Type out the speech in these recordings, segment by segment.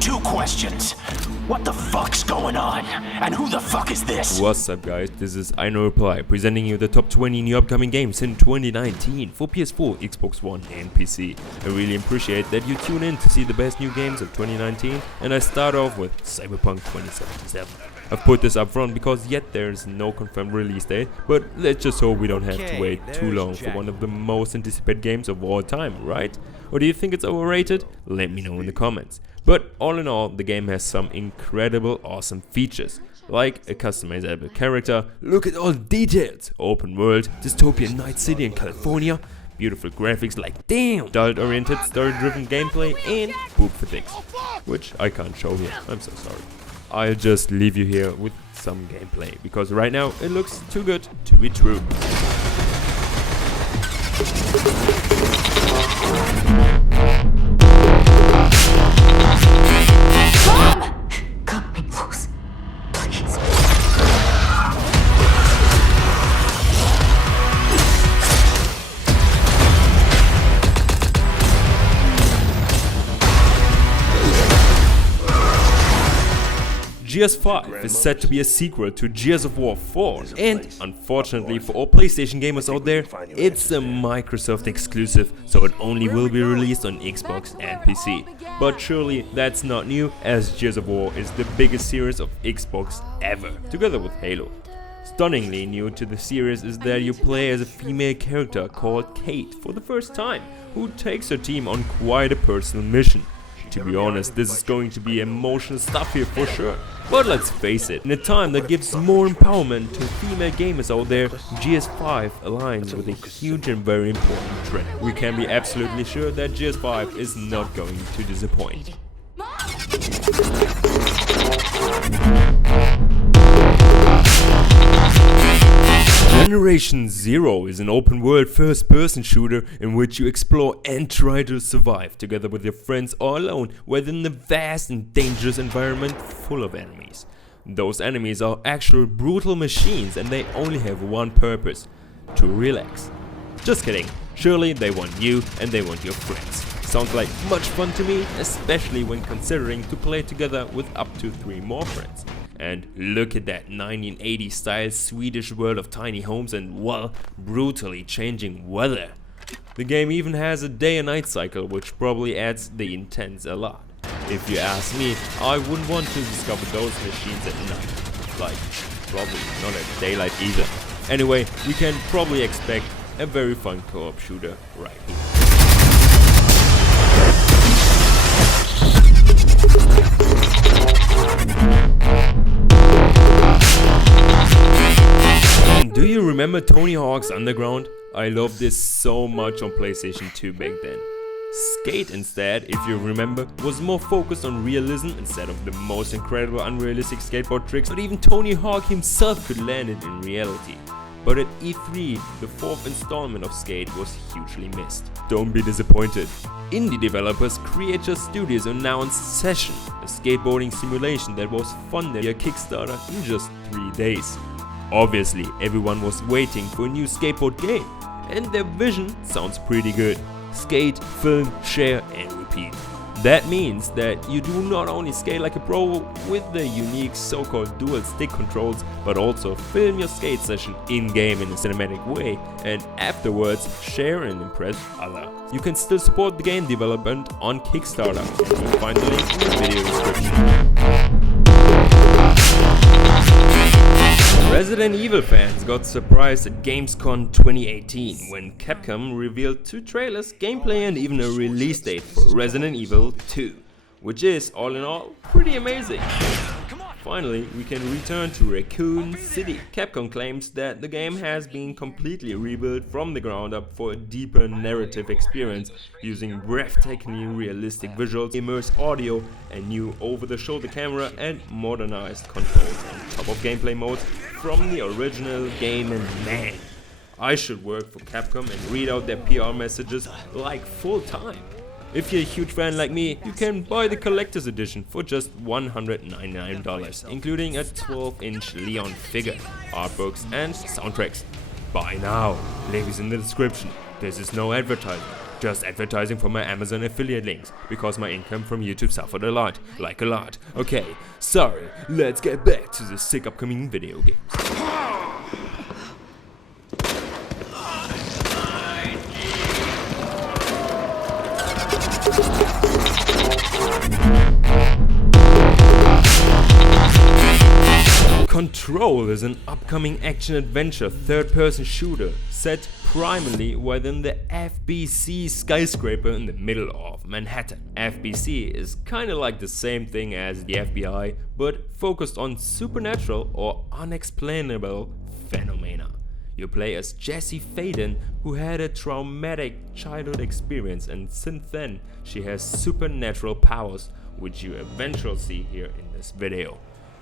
2 questions. What the fuck's going on? And who the fuck is this? What's up guys, this is iNOREPLY presenting you the top 20 new upcoming games in 2019 for PS4, Xbox One and PC. I really appreciate that you tune in to see the best new games of 2019, and I start off with Cyberpunk 2077. I've put this up front because yet there's no confirmed release date, but let's just hope we don't have to wait too long for one of the most anticipated games of all time, right? Or do you think it's overrated? Let me know in the comments. But all in all, the game has some incredible awesome features, like a customizable character, look at all the details, open world, dystopian night city in California, beautiful graphics like damn, adult-oriented story-driven gameplay, and boob physics, which I can't show here, I'm so sorry. I'll just leave you here with some gameplay, because right now it looks too good to be true. Cut me loose, please. Gears 5 is set to be a sequel to Gears of War 4, and unfortunately for all PlayStation gamers out there, it's a Microsoft exclusive, so it only will be released on Xbox and PC. But surely that's not new, as Gears of War is the biggest series of Xbox ever, together with Halo. Stunningly new to the series is that you play as a female character called Kate for the first time, who takes her team on quite a personal mission. To be honest, this is going to be emotional stuff here for sure. But let's face it, in a time that gives more empowerment to female gamers out there, Gears 5 aligns with a huge and very important trend. We can be absolutely sure that Gears 5 is not going to disappoint. Generation Zero is an open-world first-person shooter in which you explore and try to survive together with your friends or alone within a vast and dangerous environment full of enemies. Those enemies are actual brutal machines, and they only have one purpose: to relax. Just kidding, surely they want you and they want your friends. Sounds like much fun to me, especially when considering to play together with up to 3 more friends. And look at that 1980s style Swedish world of tiny homes and, well, brutally changing weather. The game even has a day and night cycle, which probably adds the intense a lot. If you ask me, I wouldn't want to discover those machines at night. Like, probably not at daylight either. Anyway, you can probably expect a very fun co-op shooter right here. Do you remember Tony Hawk's Underground? I loved this so much on PlayStation 2 back then. Skate instead, if you remember, was more focused on realism instead of the most incredible unrealistic skateboard tricks that even Tony Hawk himself could land it in reality. But at E3, the 4th installment of Skate was hugely missed. Don't be disappointed. Indie developers Creature Studios announced Session, a skateboarding simulation that was funded via Kickstarter in just 3 days. Obviously, everyone was waiting for a new skateboard game, and their vision sounds pretty good. Skate, film, share and repeat. That means that you do not only skate like a pro with the unique so-called dual stick controls, but also film your skate session in-game in a cinematic way, and afterwards share and impress others. You can still support the game development on Kickstarter, and you'll find the link in the video description. Resident Evil fans got surprised at Gamescom 2018 when Capcom revealed 2 trailers, gameplay and even a release date for Resident Evil 2, which is, all in all, pretty amazing. Finally, we can return to Raccoon City. Capcom claims that the game has been completely rebuilt from the ground up for a deeper narrative experience, using breathtakingly realistic visuals, immersive audio, a new over-the-shoulder camera and modernized controls on top of gameplay modes from the original game. And man, I should work for Capcom and read out their PR messages like full time. If you're a huge fan like me, you can buy the collector's edition for just $199, including a 12-inch Leon figure, artbooks and soundtracks. Buy now, link is in the description. This is no advertisement. just advertising for my Amazon affiliate links, because my income from YouTube suffered a lot, like a lot. Okay, sorry, let's get back to the sick upcoming video games. Control is an upcoming action-adventure third-person shooter set primarily within the FBC skyscraper in the middle of Manhattan. FBC is kinda like the same thing as the FBI, but focused on supernatural or unexplainable phenomena. You play as Jessie Faden, who had a traumatic childhood experience, and since then she has supernatural powers, which you eventually see here in this video.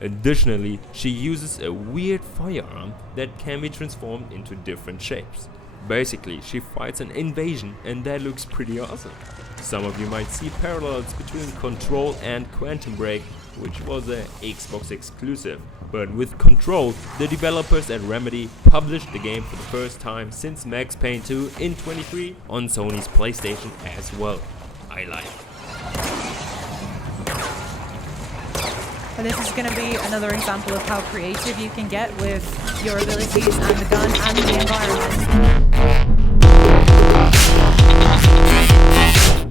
Additionally, she uses a weird firearm that can be transformed into different shapes. Basically, she fights an invasion, and that looks pretty awesome. Some of you might see parallels between Control and Quantum Break, which was a Xbox exclusive. But with Control, the developers at Remedy published the game for the first time since Max Payne 2 in 2023 on Sony's PlayStation as well. I like it. And this is going to be another example of how creative you can get with your abilities and the gun and the environment.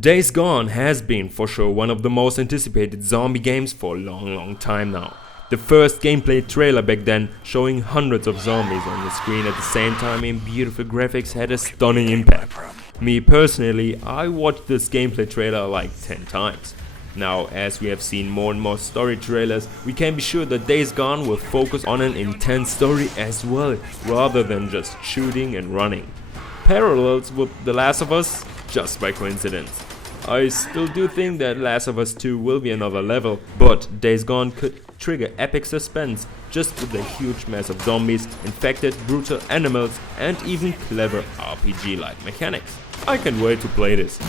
Days Gone has been for sure one of the most anticipated zombie games for a long time now. The first gameplay trailer back then, showing hundreds of zombies on the screen at the same time in beautiful graphics, had a stunning impact. Me personally, I watched this gameplay trailer like 10 times. Now, as we have seen more and more story trailers, we can be sure that Days Gone will focus on an intense story as well, rather than just shooting and running. Parallels with The Last of Us? Just by coincidence. I still do think that Last of Us 2 will be another level, but Days Gone could trigger epic suspense just with the huge mass of zombies, infected, brutal animals, and even clever RPG-like mechanics. I can't wait to play this.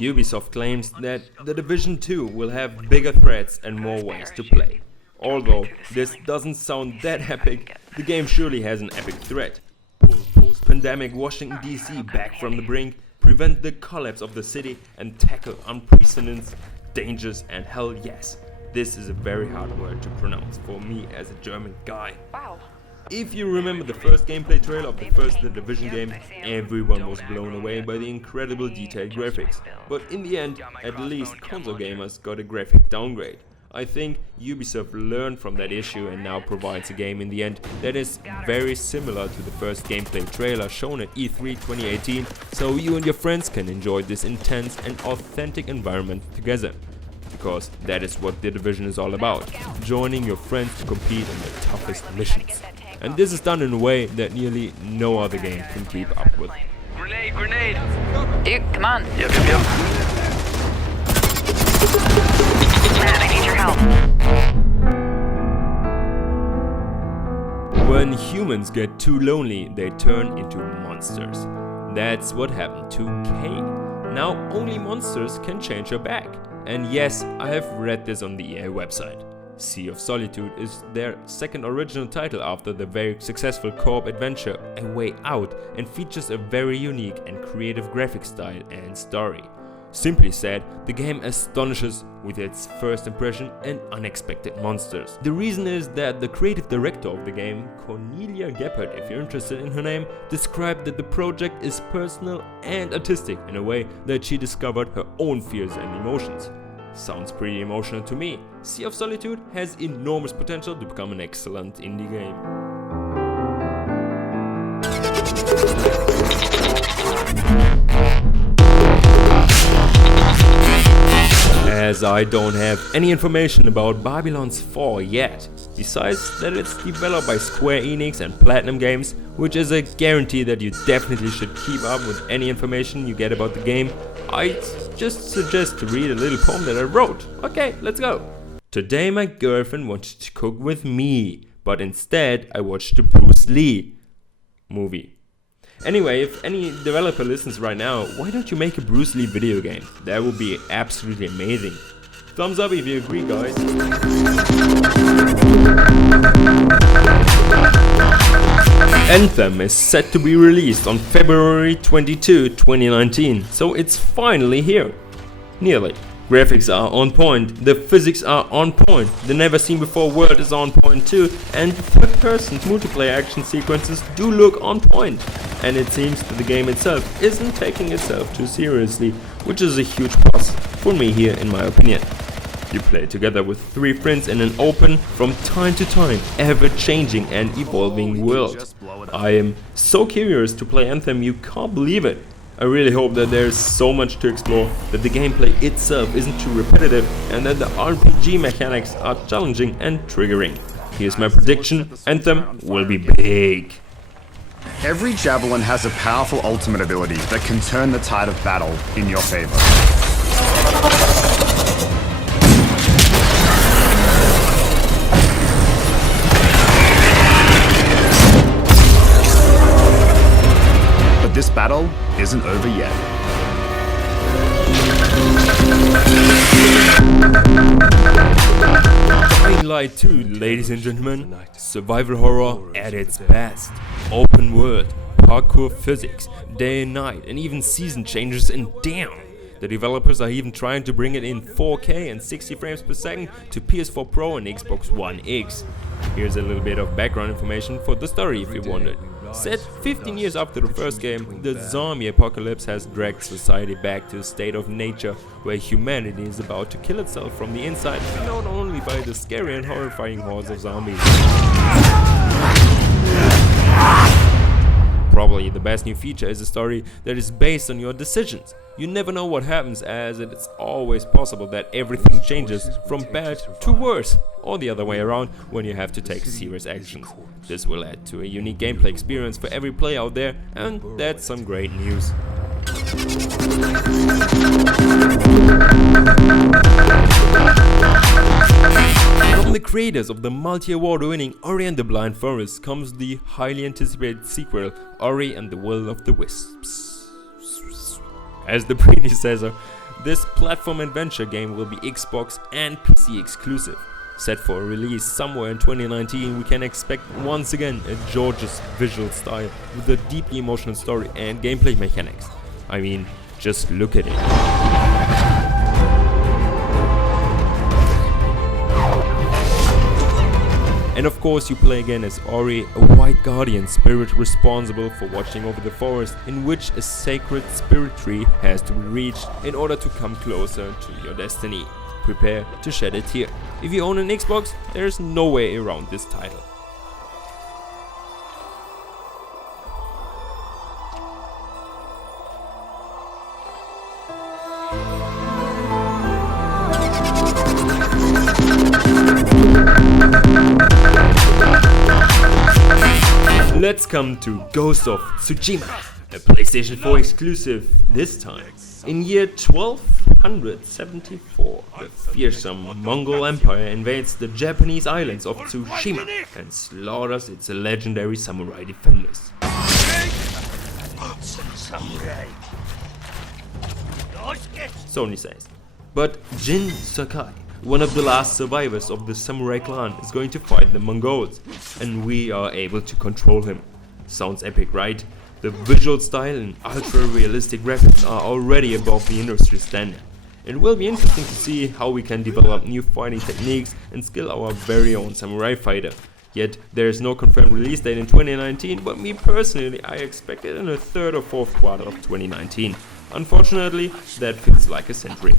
Ubisoft claims that The Division 2 will have bigger threats and more ways to play. Although this doesn't sound that epic, the game surely has an epic threat. Pull post-pandemic Washington DC back from the brink, prevent the collapse of the city, and tackle unprecedented dangers, and hell yes, this is a very hard word to pronounce for me as a German guy. Wow. If you remember the first gameplay trailer of the first The Division game, everyone was blown away by the incredible detailed graphics. But in the end, at least console gamers got a graphic downgrade. I think Ubisoft learned from that issue and now provides a game in the end that is very similar to the first gameplay trailer shown at E3 2018, so you and your friends can enjoy this intense and authentic environment together. Because that is what The Division is all about, joining your friends to compete in the toughest missions. And this is done in a way that nearly no other game can keep up with. Grenade, grenade! Dude, come on. Yep. Matt, I need your help. When humans get too lonely, they turn into monsters. That's what happened to Kay. Now only monsters can change her back. And yes, I have read this on the EA website. Sea of Solitude is their second original title after the very successful co-op adventure A Way Out, and features a very unique and creative graphic style and story. Simply said, the game astonishes with its first impression and unexpected monsters. The reason is that the creative director of the game, Cornelia Geppert, if you're interested in her name, described that the project is personal and artistic in a way that she discovered her own fears and emotions. Sounds pretty emotional to me. Sea of Solitude has enormous potential to become an excellent indie game. As I don't have any information about Babylon's Fall yet, besides that it's developed by Square Enix and Platinum Games, which is a guarantee that you definitely should keep up with any information you get about the game, I just suggest to read a little poem that I wrote. Okay, let's go. Today my girlfriend wanted to cook with me, but instead I watched the Bruce Lee movie. Anyway, if any developer listens right now, why don't you make a Bruce Lee video game? That would be absolutely amazing. Thumbs up if you agree, guys. Anthem is set to be released on February 22, 2019, so it's finally here. Nearly. Graphics are on point, the physics are on point, the never seen before world is on point too, and third-person multiplayer action sequences do look on point. And it seems that the game itself isn't taking itself too seriously, which is a huge plus for me here in my opinion. You play together with 3 friends in an open, from time to time, ever-changing and evolving world. I am so curious to play Anthem, you can't believe it. I really hope that there's so much to explore, that the gameplay itself isn't too repetitive, and that the RPG mechanics are challenging and triggering. Here's my prediction: Anthem will be big. Every javelin has a powerful ultimate ability that can turn the tide of battle in your favor. But this battle isn't over yet. Dying Light 2, ladies and gentlemen, survival horror at its best. Open world, parkour physics, day and night, and even season changes, and damn! The developers are even trying to bring it in 4K and 60 frames per second to PS4 Pro and Xbox One X. Here's a little bit of background information for the story if you wondered. Set 15 years after the first game, the zombie apocalypse has dragged society back to a state of nature where humanity is about to kill itself from the inside, not only by the scary and horrifying hordes of zombies. Probably the best new feature is a story that is based on your decisions. You never know what happens, as it's always possible that everything changes from bad to worse, or the other way around when you have to take serious actions. This will add to a unique gameplay experience for every player out there, and that's some great news. From the creators of the multi-award winning Ori and the Blind Forest comes the highly anticipated sequel, Ori and the Will of the Wisps. As the predecessor, this platform adventure game will be Xbox and PC exclusive. Set for a release somewhere in 2019, we can expect once again a gorgeous visual style with a deeply emotional story and gameplay mechanics. I mean, just look at it. And of course you play again as Ori, a white guardian spirit responsible for watching over the forest, in which a sacred spirit tree has to be reached in order to come closer to your destiny. Prepare to shed a tear. If you own an Xbox, there's no way around this title. Let's come to Ghost of Tsushima, a PlayStation 4 exclusive this time. In year 1274, the fearsome Mongol Empire invades the Japanese islands of Tsushima and slaughters its legendary samurai defenders. Sony says. But Jin Sakai, one of the last survivors of the samurai clan, is going to fight the Mongols, and we are able to control him. Sounds epic, right? The visual style and ultra-realistic graphics are already above the industry standard. It will be interesting to see how we can develop new fighting techniques and skill our very own samurai fighter. Yet there is no confirmed release date in 2019, but me personally, I expect it in the 3rd or 4th quarter of 2019. Unfortunately, that feels like a century.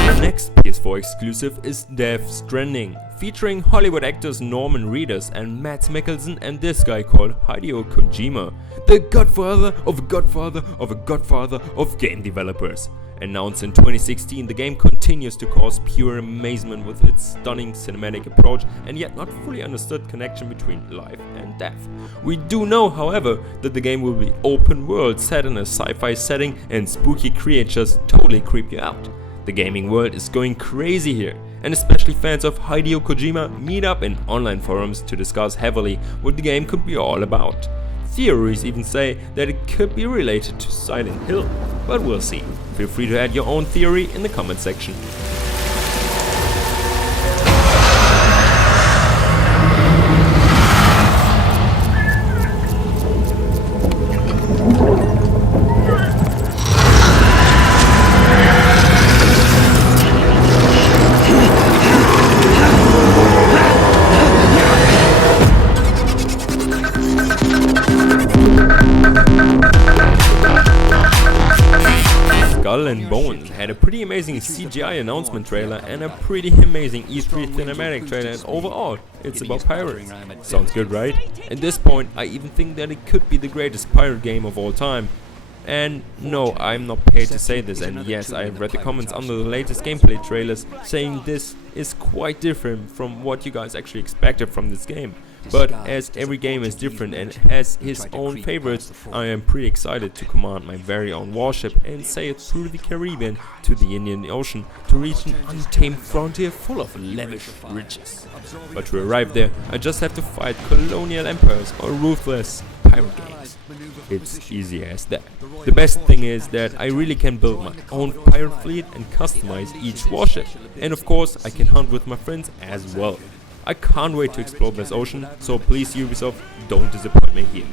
The next PS4 exclusive is Death Stranding, featuring Hollywood actors Norman Reedus and Mads Mikkelsen and this guy called Hideo Kojima, the godfather of a godfather of a godfather of game developers. Announced in 2016, the game continues to cause pure amazement with its stunning cinematic approach and yet not fully understood connection between life and death. We do know, however, that the game will be open world, set in a sci-fi setting, and spooky creatures totally creep you out. The gaming world is going crazy here, and especially fans of Hideo Kojima meet up in online forums to discuss heavily what the game could be all about. Theories even say that it could be related to Silent Hill, but we'll see. Feel free to add your own theory in the comment section. Skull and Bones had a pretty amazing CGI announcement trailer and a pretty amazing E3 cinematic trailer, and overall, it's about pirates. Sounds good, right? At this point, I even think that it could be the greatest pirate game of all time. And no, I'm not paid to say this, and yes, I have read the comments under the latest gameplay trailers saying this is quite different from what you guys actually expected from this game. But as every game is different and has his own favorites, I am pretty excited to command my very own warship and sail through the Caribbean to the Indian Ocean to reach an untamed frontier full of lavish riches. But to arrive there, I just have to fight colonial empires or ruthless pirate gangs. It's easy as that. The best thing is that I really can build my own pirate fleet and customize each warship. And of course, I can hunt with my friends as well. I can't wait to explore this ocean, so please Ubisoft, don't disappoint me here.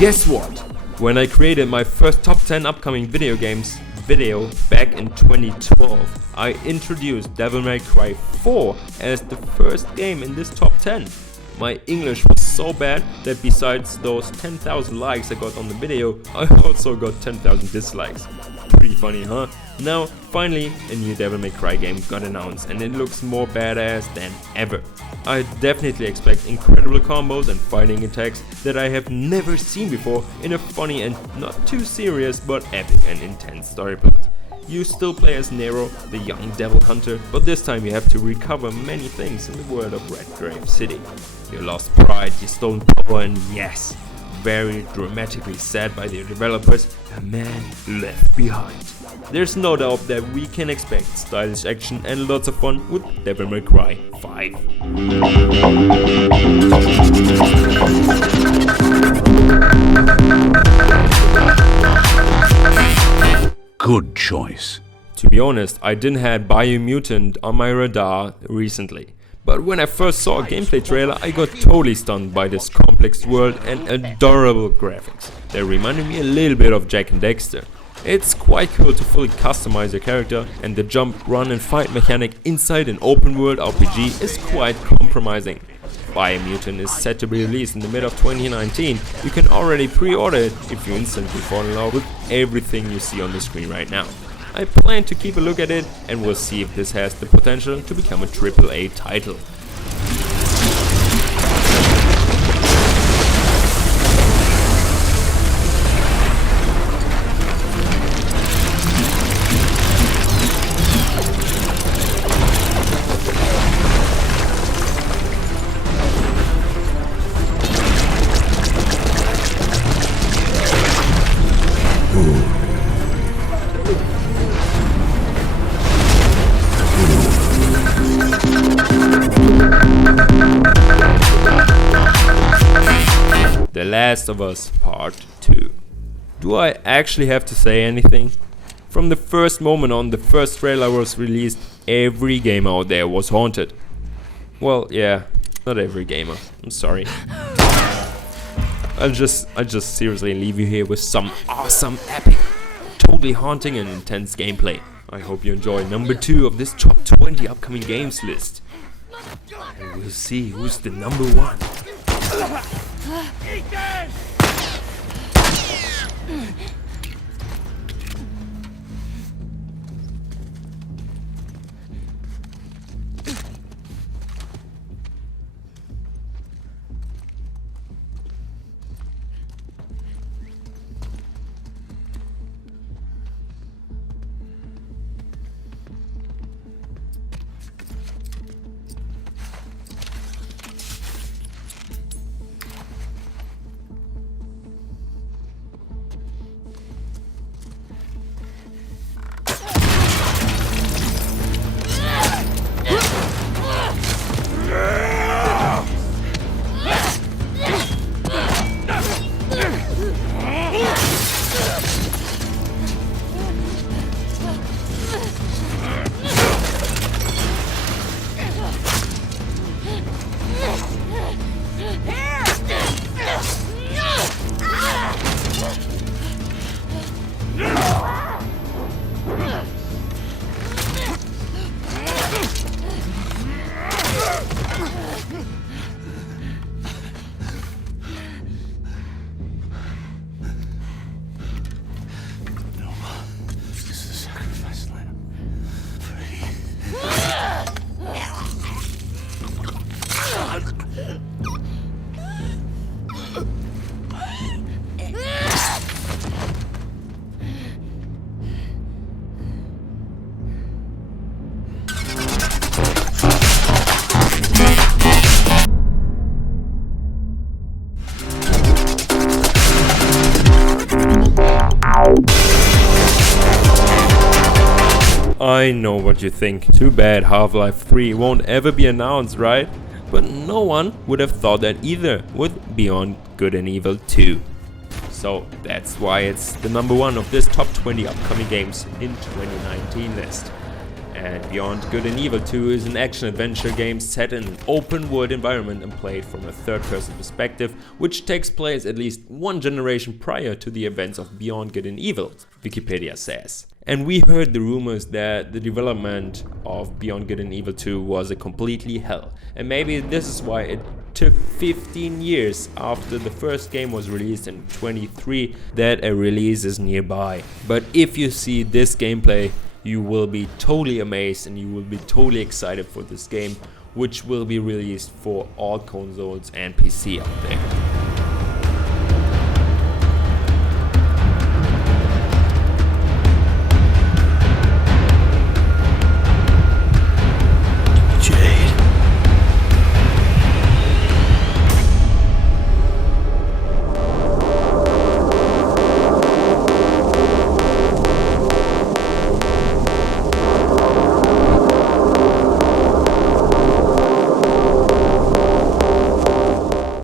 Guess what? When I created my first top 10 upcoming video games video back in 2012, I introduced Devil May Cry 4 as the first game in this top 10. My English was so bad that besides those 10,000 likes I got on the video, I also got 10,000 dislikes. Pretty funny, huh? Now, finally, a new Devil May Cry game got announced and it looks more badass than ever. I definitely expect incredible combos and fighting attacks that I have never seen before in a funny and not too serious but epic and intense story plot. You still play as Nero, the young devil hunter, but this time you have to recover many things in the world of Redgrave City. Your lost pride, your stolen power, and yes, very dramatically said by the developers, a man left behind. There's no doubt that we can expect stylish action and lots of fun with Devil May Cry 5. Good choice. To be honest, I didn't have Biomutant on my radar recently. But when I first saw a gameplay trailer, I got totally stunned by this complex world and adorable graphics. They reminded me a little bit of Jak and Daxter. It's quite cool to fully customize your character, and the jump, run and fight mechanic inside an open world RPG is quite compromising. Biomutant is set to be released in the mid of 2019. You can already pre-order it if you instantly fall in love with everything you see on the screen right now. I plan to keep a look at it and we'll see if this has the potential to become a AAA title. The Last of Us Part 2. Do I actually have to say anything? From the first moment on the first trailer was released, every gamer out there was haunted. Well, yeah, not every gamer. I'm sorry. I'll just seriously leave you here with some awesome, epic, totally haunting and intense gameplay. I hope you enjoy number 2 of this top 20 upcoming games list. And we'll see who's the number 1. I know what you think. Too bad Half-Life 3 won't ever be announced, right? But no one would have thought that either with Beyond Good and Evil 2. So that's why it's the number one of this top 20 upcoming games in 2019 list. And Beyond Good and Evil 2 is an action-adventure game set in an open-world environment and played from a third-person perspective, which takes place at least one generation prior to the events of Beyond Good and Evil, Wikipedia says. And we heard the rumors that the development of Beyond Good and Evil 2 was a completely hell. And maybe this is why it took 15 years after the first game was released in 2023 that a release is nearby. But if you see this gameplay, you will be totally amazed and you will be totally excited for this game, which will be released for all consoles and PC out there.